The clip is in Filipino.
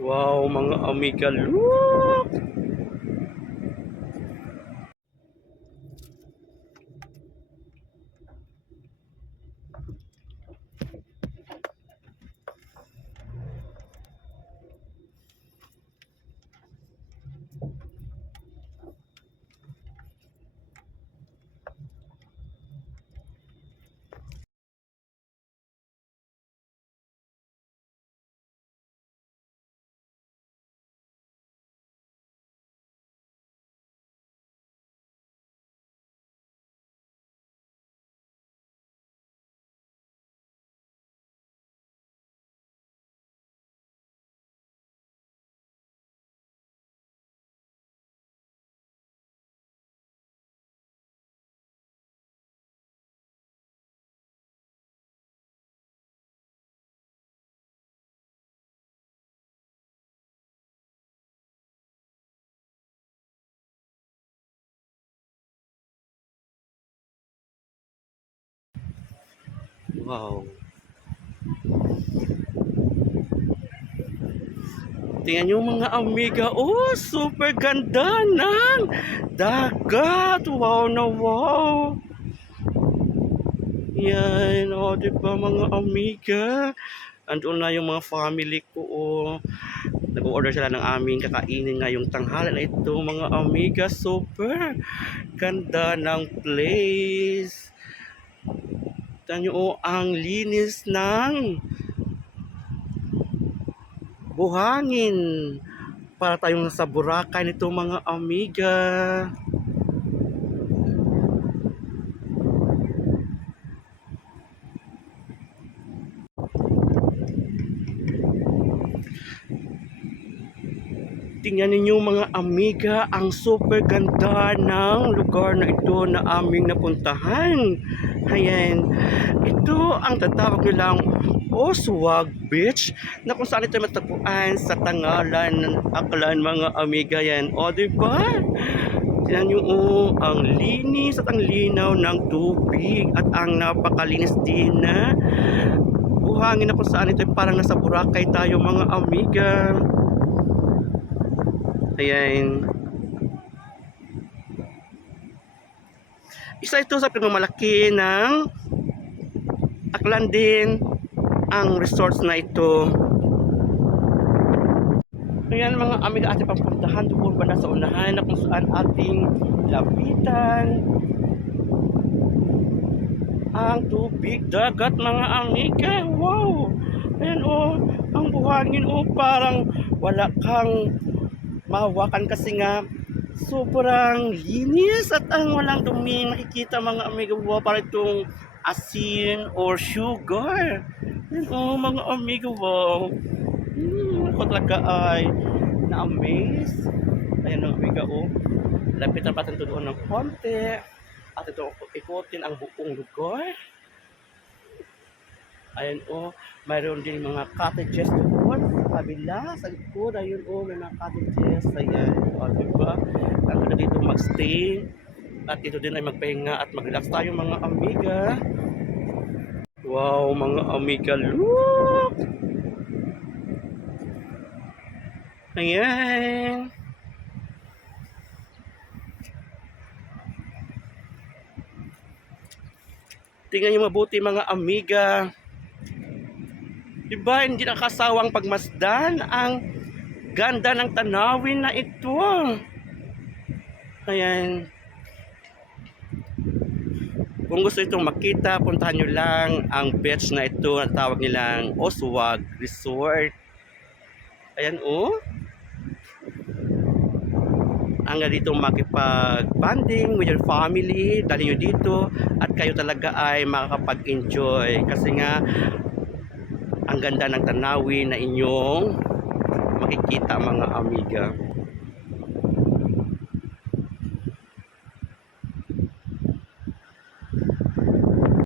Wow, mga amiga, look! Wow. Tingnan nyo mga amiga, oh, super ganda ng dagat. Wow na wow. Yan, oh, diba mga amiga? Andun na yung mga family ko, oh. Nag-order sila ng aming kakainin ngayong tanghalan na ito, mga amiga. Super ganda ng place. Tingnan nyo, oh, ang linis ng buhangin. Para tayong nasa Boracay nito, mga amiga. Tingnan ninyo mga amiga, ang super ganda ng lugar na ito na aming napuntahan. Ayan, ito ang tatawag nilang Oswag Beach na kung saan ito matagpuan sa Tangalan ng Aklan, mga amiga. Yan, o diba? Tingnan nyo, oh, ang linis at ang linaw ng tubig at ang napakalinis din na buhangin na kung saan ito parang nasa Boracay tayo, mga amiga. Ayan. Isa ito sa pinakamalaki ng Aklan din ang resorts na ito. Ayan mga amiga, ating papuntahan doon ba na sa unahan na kung saan ating lapitan ang tubig dagat, mga amiga. Wow! Ayan, oh, ang buhangin, oh, parang wala kang mahawakan kasi nga sobrang linis at ang walang dumi nakikita, mga amiga. Wow, para itong asin or sugar. Yan, oh, mga amiga, wow. Ako talaga ay na-amaze. Ayan, mga amiga, oh. Lapitan pa natin doon ng konti at ito ikutin ang buong lugar. Ayan, oh, mayroon din mga cottages doon sa kabila, sa likod. Ayun, oh, may mga cottages. Ayan, oh, diba? Ang ganda dito magstay at dito din ay magpahinga at mag-relax tayo, mga amiga. Wow, mga amiga, look! Ayan. Tingnan niyo mabuti, mga amiga. Diba, hindi nakasawang pagmasdan ang ganda ng tanawin na ito. Ayan. Kung gusto itong makita, puntahan nyo lang ang beach na ito na tawag nilang Oswag Resort. Ayan, oh. Ang dito makipag-bonding with your family, dali nyo dito at kayo talaga ay makakapag-enjoy kasi nga ang ganda ng tanawin na inyong makikita, mga amiga.